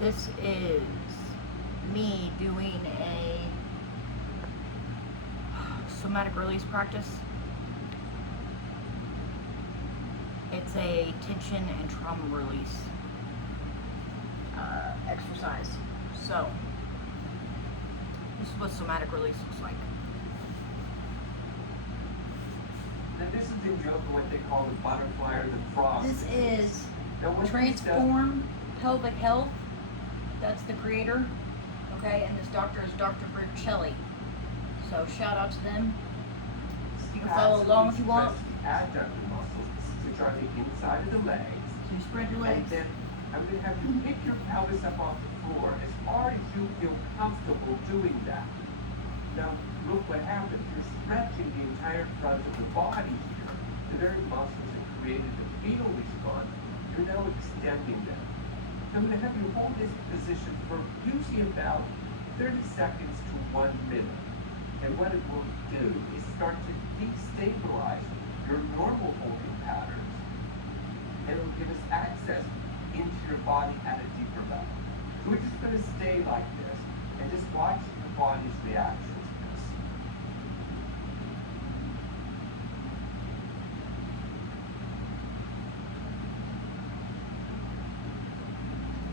This is me doing a somatic release practice. It's a tension and trauma release exercise. So, this is what somatic release looks like. Now this is in yoga what they call the butterfly or the frog. This is Now, what Transform Pelvic Health. That's the creator. Okay, and this doctor is Dr. Bercelli. So shout out to them. You can follow along if you want. Adductor muscles, which are the inside of the legs. So you spread your And legs. then I'm going to have you pick your pelvis up off the floor as far as you feel comfortable doing that. Now, look what happens. You're stretching the entire front of the body here. The very muscles that created the fetal response, you're now extending them. I'm going to have you hold this position for usually about 30 seconds to 1 minute. And what it will do is start to destabilize your normal holding patterns. And it will give us access into your body at a deeper level. So we're just going to stay like this and just watch the body's reaction to this.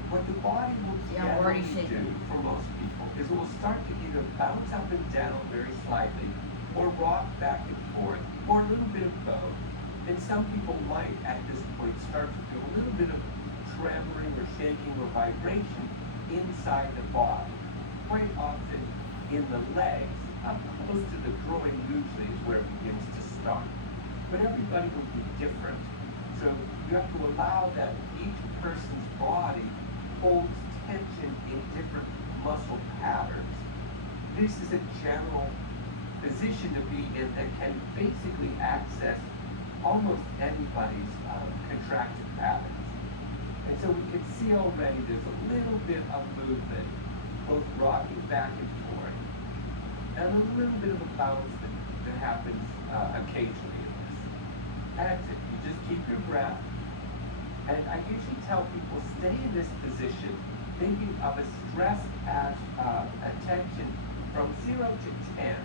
What the body will generally do for most people is it will start to either bounce up and down very slightly or rock back and forth or a little bit of both. And some people might at this point start to feel a little bit of tremoring or shaking or vibration inside the body. Quite often in the legs, close to the groin usually is where it begins to start. But everybody will be different. So you have to allow that each person's body holds tension in different muscle patterns. This is a general position to be in that can basically access almost anybody's contracted patterns. And so we can see already there's a little bit of movement, both rocking back and forth, and a little bit of a bounce that happens occasionally in this. That's it. You just keep your breath. And I usually tell people stay in this position, thinking of a stress attention from 0 to 10.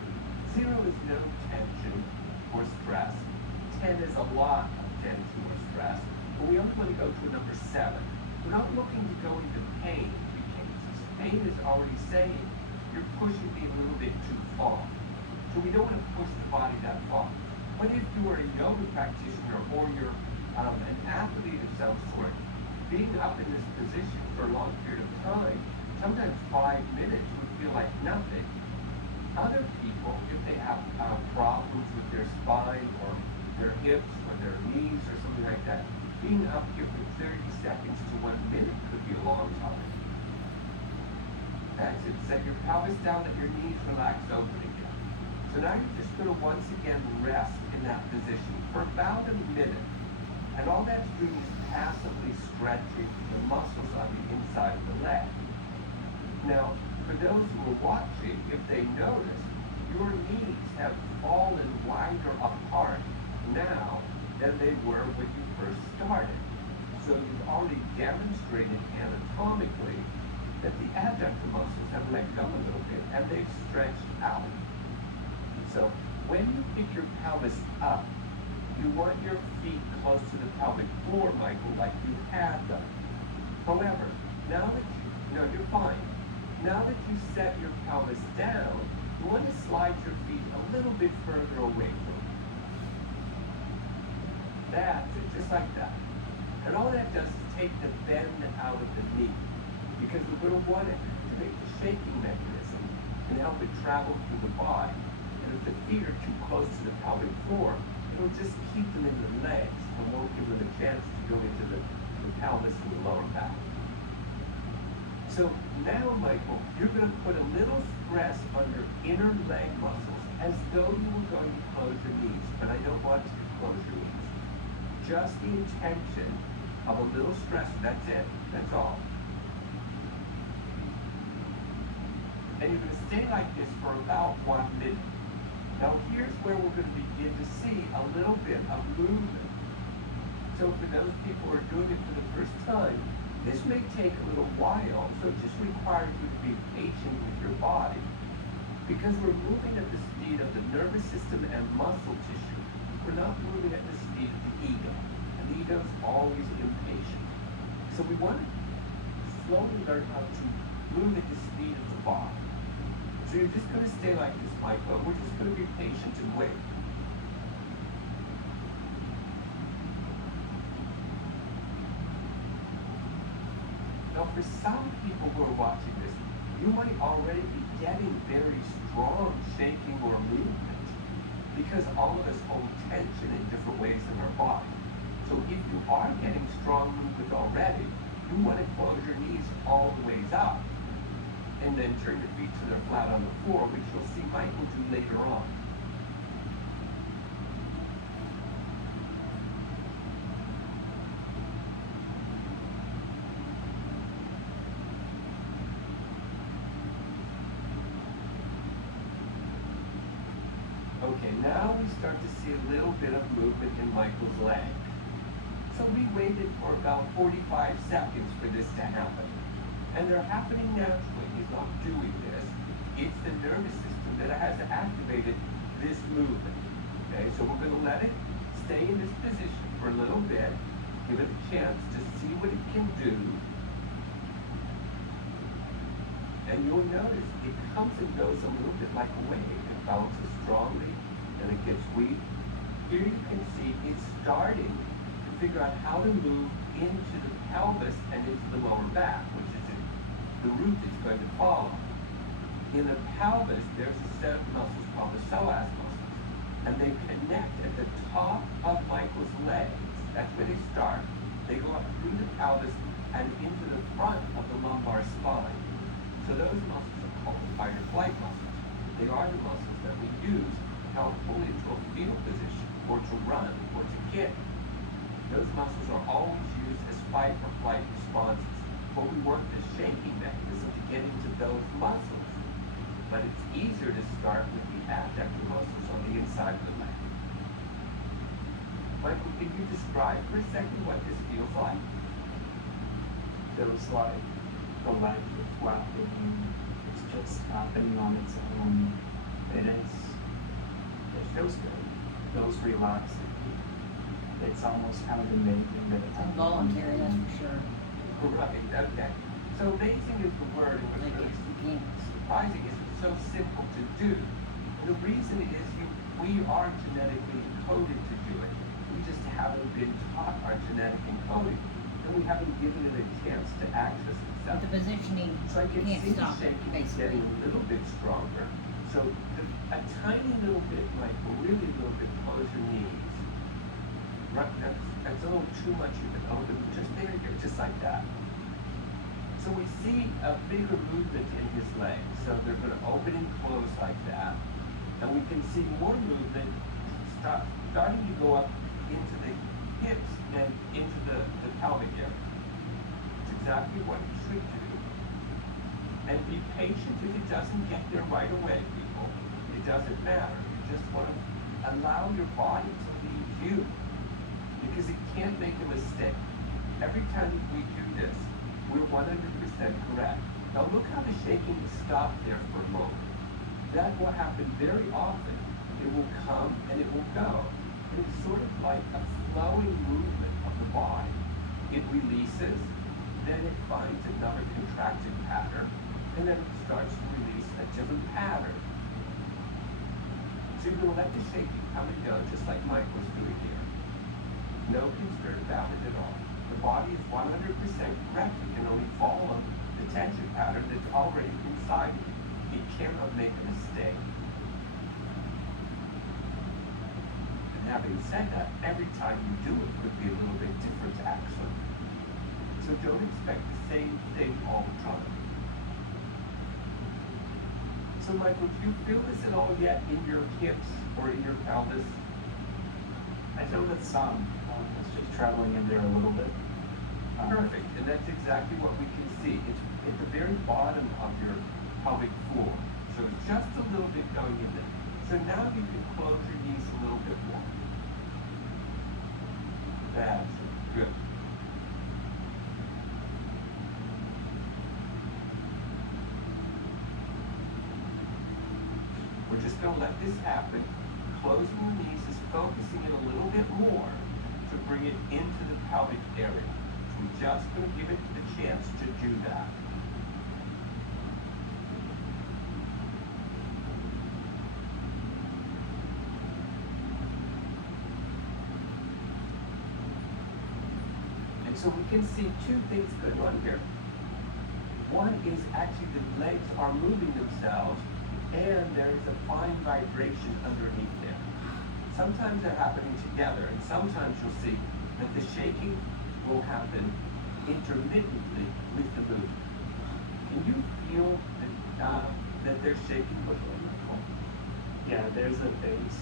0 is no tension or stress. 10 is a lot of tension or stress. But we only want to go to a number 7. We're not looking to go into pain. Pain is already saying you're pushing me a little bit too far. So we don't want to push the body that far. But if you are a yoga practitioner or you're an athlete of some sort, being up in this position for a long period of time, sometimes 5 minutes would feel like nothing. Other people, if they have problems with their spine or their hips or their knees or something like that, being up here for 30 seconds to 1 minute could be a long time. That's it. Set your pelvis down, let your knees relax open again. So now you're just going to once again rest in that position for about a minute. And all that's doing is passively stretching the muscles on the inside of the leg. Now, for those who are watching, if they notice, your knees have fallen wider apart now than they were when you first started. So you've already demonstrated anatomically that the adductor muscles have let go a little bit and they've stretched out. So when you pick your pelvis up, you want your feet close to the pelvic floor, Michael, like you had them. However, now that you're fine. Now that you set your pelvis down, you want to slide your feet a little bit further away from you. That's it, just like that. And all that does is take the bend out of the knee, because we're going to want to activate the shaking mechanism and help it travel through the body. And if the feet are too close to the pelvic floor, it'll just keep them in the legs and won't give them a chance to go into the pelvis and the lower back. So now, Michael, you're going to put a little stress on your inner leg muscles as though you were going to close your knees, but I don't want you to close your knees. Just the intention of a little stress, that's it, that's all. And you're going to stay like this for about 1 minute. Now here's where we're going to begin to see a little bit of movement. So for those people who are doing it for the first time, This may take a little while, so it just requires you to be patient with your body. Because we're moving at the speed of the nervous system and muscle tissue, we're not moving at the speed of the ego. And the ego is always impatient. So we want to slowly learn how to move at the speed of the body. So you're just going to stay like this, Michael. We're just going to be patient and wait. Now, for some people who are watching this, you might already be getting very strong shaking or movement because all of us hold tension in different ways in our body. So if you are getting strong movement already, you want to close your knees all the ways up and then turn your feet so they're flat on the floor, which you'll see Michael do later on. Okay, now we start to see a little bit of movement in Michael's leg. So we waited for about 45 seconds for this to happen. And they're happening naturally. He's not doing this. It's the nervous system that has activated this movement. Okay, so we're going to let it stay in this position for a little bit, give it a chance to see what it can do. And you'll notice it comes and goes a little bit like a wave. It bounces strongly, and it gets weak. Here you can see it's starting to figure out how to move into the pelvis and into the lower back, which is the route it's going to follow. In the pelvis, there's a set of muscles called the psoas muscles, and they connect at the top of Michael's legs. That's where they start. They go up through the pelvis and into the front of the lumbar spine. So those muscles are called fight or flight muscles. They are the muscles that we use to help pull into a fetal position, or to run, or to kick. Those muscles are always used as fight or flight responses. But we work the shaking mechanism to get into those muscles. But it's easier to start with the adductor muscles on the inside of the leg. Michael, can you describe for a second what this feels like? Feels like the leg is flapping. It's just happening on its own. It feels good. It feels relaxing. It's almost kind of amazing that it's Involuntary, that's for sure. Right, okay. So amazing is the word, and what's really surprising is it's so simple to do. And the reason is we are genetically encoded to do it. We just haven't been taught our genetic encoding, and we haven't given it a chance to access But itself. the positioning, So I can can't see the stop it, shaking basically. getting a little bit stronger. So a tiny little bit, Michael, really a little bit, close your knees. Right, that's a little too much. You can open just there, just like that. So we see a bigger movement in his legs. So they're going to open and close like that. And we can see more movement starting to go up into the hips and into the pelvic area. It's exactly what you should do. And be patient if it doesn't get there right away, people. It doesn't matter. You just want to allow your body to lead you, because it can't make a mistake. Every time we do this, we're 100% correct. Now look how the shaking stopped there for a moment. That will happen very often. It will come and it will go. And it's sort of like a flowing movement of the body. It releases, then it finds another contracted pattern, and then it starts to release a different pattern. So you're going to let the shaking come and go, just like Mike was doing here. No concern about it at all. The body is 100% correct. It can only follow the tension pattern that's already inside it. It cannot make a mistake. And having said that, every time you do it could be a little bit different actually. So don't expect the same thing all the time. So Michael, do you feel this at all yet in your hips or in your pelvis? I feel that some. It's just traveling in there a little bit. Perfect, and that's exactly what we can see. It's at the very bottom of your pelvic floor. So it's just a little bit going in there. So now you can close your knees a little bit more. That's good. just going to let this happen. Closing the knees is focusing it a little bit more to bring it into the pelvic area. So we're just going to give it the chance to do that. And so we can see two things going on here. One is actually the legs are moving themselves and there is a fine vibration underneath there. Sometimes they're happening together, and sometimes you'll see that the shaking will happen intermittently with the movement. Can you feel that they're shaking before you? Yeah, there's a base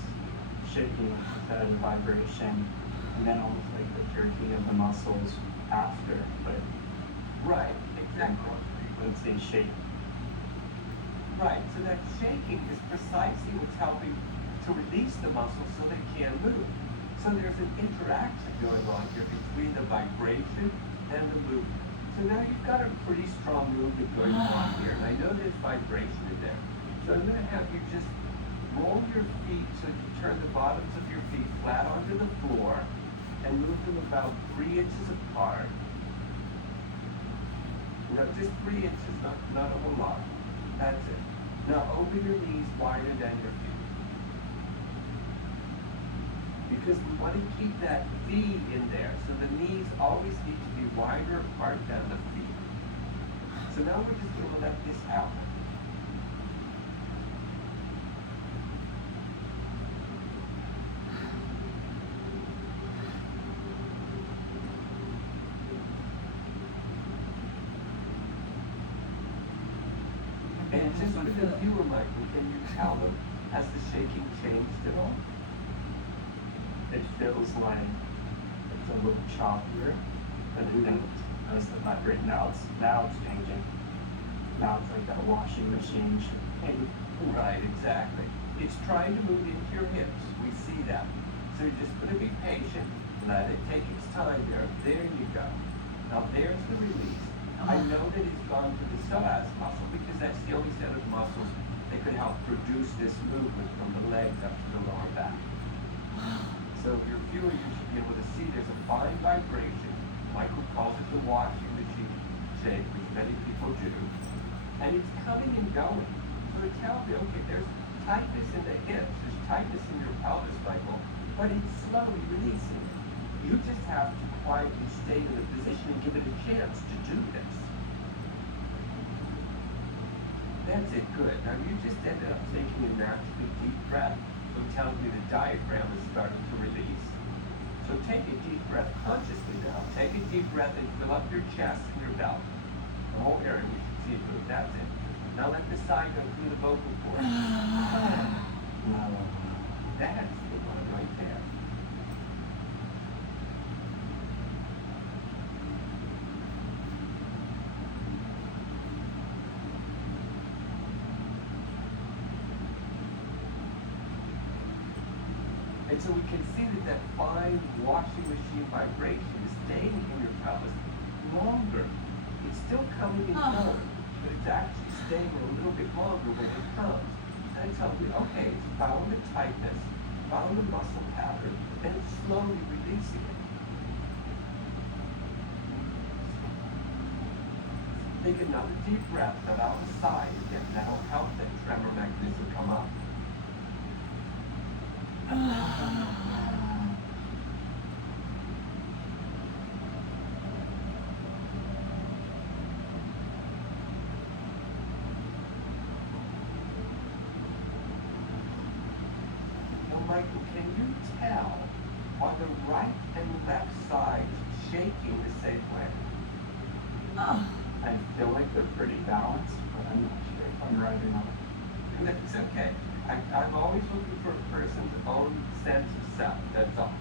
shaking instead of vibration, and then almost like the jerking of the muscles after, but Right, exactly. frequency shake. Right, so that shaking is precisely what's helping to release the muscles so they can move. So there's an interaction going on here between the vibration and the movement. So now you've got a pretty strong movement going on here, and I know there's vibration in there. So I'm going to have you just roll your feet so you turn the bottoms of your feet flat onto the floor and move them about 3 inches apart. No, just 3 inches, not a whole lot. That's it. Now open your knees wider than your feet. Because we want to keep that V in there. So the knees always need to be wider apart than the feet. So now we're just going to let this happen. And just for the viewer, Michael, can you tell them, has the shaking changed at all? It feels like it's a little choppier, but then as the vibrate now it's changing. Now it's like that washing machine shaking. Right, exactly. It's trying to move into your hips. We see that. So you're just going to be patient. Let it take its time there. There you go. Now there's the release. I know that it's gone to the psoas muscle because that's the only set of muscles that can help produce this movement from the legs up to the lower back. So if you're viewer, you should be able to see there's a fine vibration. Michael calls it the washing machine shake, which many people do. And it's coming and going. So it tells you, okay, there's tightness in the hips, there's tightness in your pelvis, Michael, but it's slowly releasing. You just have to quietly stay in the position and give it a chance to do this. That's it, good. Now you just ended up taking a naturally deep breath, so it tells me the diaphragm is starting to release. So take a deep breath consciously now. Take a deep breath and fill up your chest and your belly. The whole area, we should see it move. That's it. Now let the sigh go through the vocal cords. That's the one right there. And so we can see that fine washing machine vibration is staying in your pelvis longer. It's still coming and going, but it's actually staying a little bit longer when it comes. And it tells me, okay, it's found the tightness, found the muscle pattern, and it's slowly releasing it. Take another deep breath, let out the sigh again. That'll help that tremor mechanism come up. Now, Michael, can you tell, are the right and left sides shaking the same way? I feel like they're pretty balanced, but I'm not sure if I'm right or not. That's okay. I'm always looking for a person's own sense of self, that's all.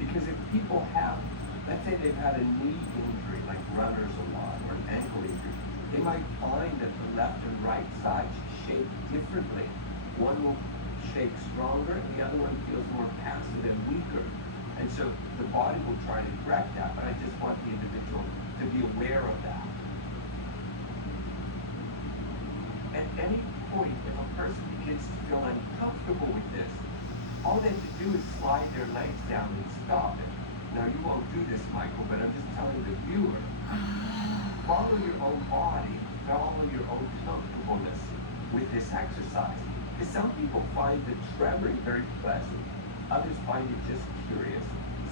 Because if people have, let's say they've had a knee injury, like runners a lot, or an ankle injury, they might find that the left and right sides shake differently. One will shake stronger, and the other one feels more passive and weaker. And so the body will try to correct that, but I just want the individual to be aware of that. any point, if a person begins to feel uncomfortable with this, all they have to do is slide their legs down and stop it. Now, you won't do this, Michael, but I'm just telling the viewer, follow your own body, follow your own comfortableness with this exercise. Because some people find the tremoring very pleasant, others find it just curious,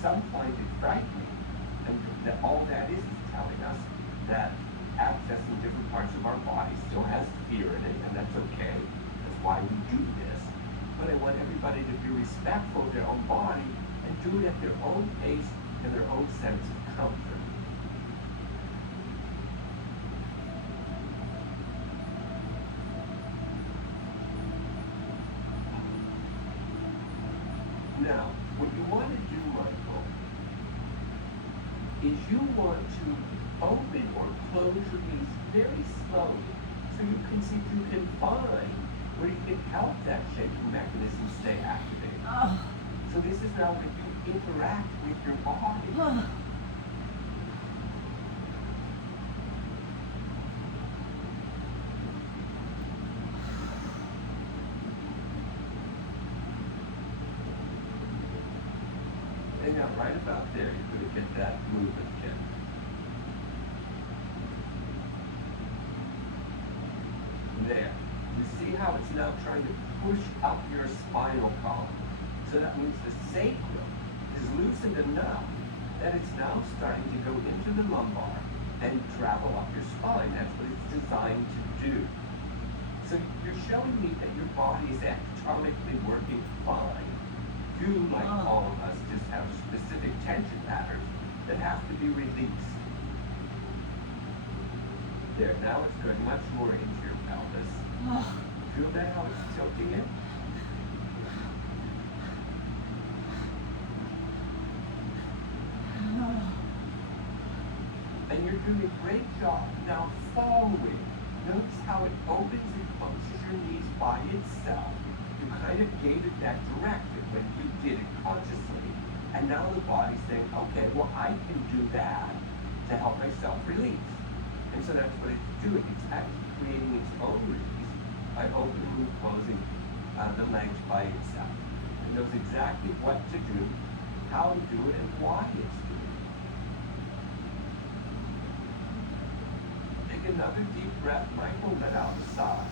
some find it frightening, and that all that is telling us that accessing different parts of our body still has fear in it, and that's okay. That's why we do this. But I want everybody to be respectful of their own body and do it at their own pace and their own sense of comfort. Now, what you want to do, Michael, is you want to open or close your knees very slowly so you can see if you can find where you can help that shaking mechanism stay activated. So this is now when you interact with your body. And now right about there, you're going to get that movement again. There. You see how it's now trying to push up your spinal column. So that means the sacrum is loosened enough that it's now starting to go into the lumbar and travel up your spine. That's what it's designed to do. So you're showing me that your body is anatomically working fine. You, like all of us, just have specific tension patterns that have to be released. There, now it's going much more into your pelvis. Feel that, how it's tilting it? And you're doing a great job now following. Notice how it opens and closes your knees by itself. You kind of gave it that directive when you did it consciously. And now the body's saying, okay, well, I can do that to help myself release. And so that's what it's doing. It's actually creating its own release by opening and closing the legs by itself. It knows exactly what to do, how to do it, and why it's doing it. Take another deep breath, Michael, let out the sigh.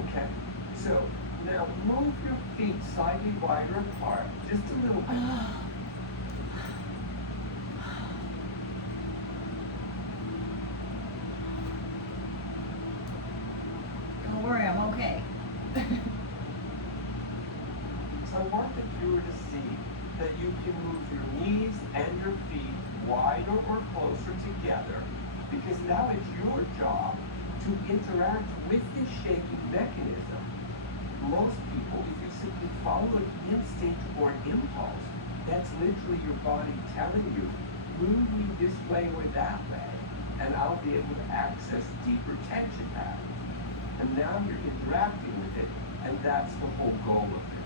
Okay, so now move your feet slightly wider apart, just a little bit. Don't worry, I'm okay. So I want the viewer to see that you can move your knees and your feet wider or closer together, because now it's your job to interact with this shaking mechanism. Most people, if you simply follow an instinct or an impulse, that's literally your body telling you, move me this way or that way, and I'll be able to access deeper tension patterns. And now you're interacting with it, and that's the whole goal of this.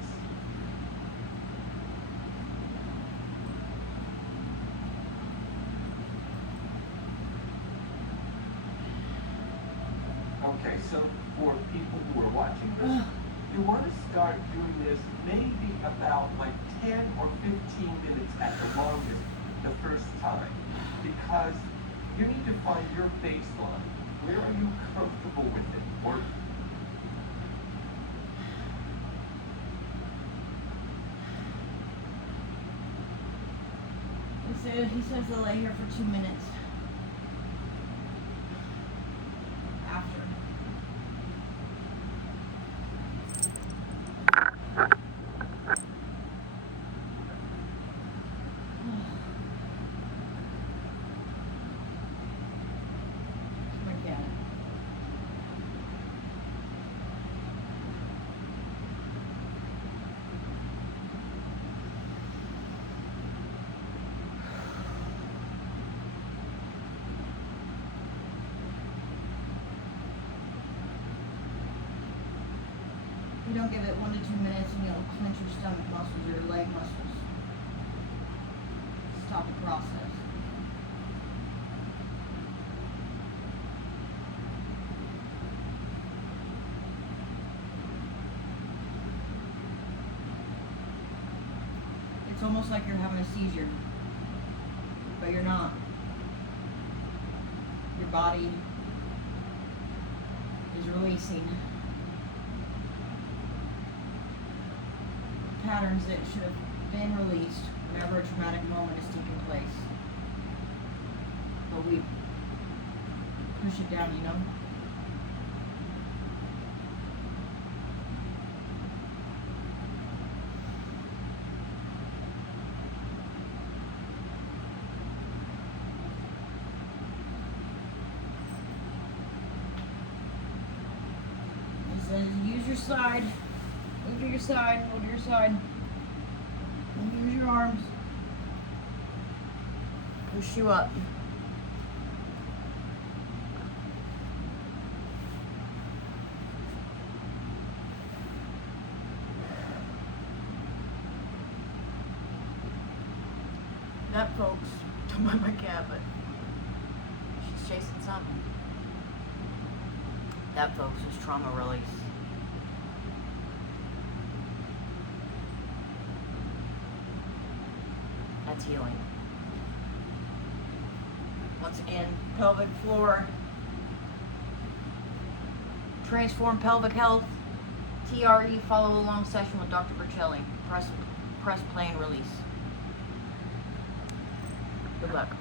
Okay, so for people who are watching this, you want to start doing this maybe about like 10 or 15 minutes at the longest the first time, because you need to find your baseline. Where are you comfortable with it? Or He says to lay here for 2 minutes. After. Again. you don't give it 1 to 2 minutes, and you'll clench your stomach muscles, your leg muscles. Stop the process. It's almost like you're having a seizure, but you're not. Your body is releasing patterns that should have been released whenever a traumatic moment is taking place. But we push it down, you know? It says use your side. Move to your side, move to your side. Use your arms. Push you up. That, folks, don't mind my cat, but she's chasing something. That, folks, is trauma release. That's healing. Once again, pelvic floor, transform pelvic health, TRE, follow along session with Dr. Bercelli. Press play and release. Good luck.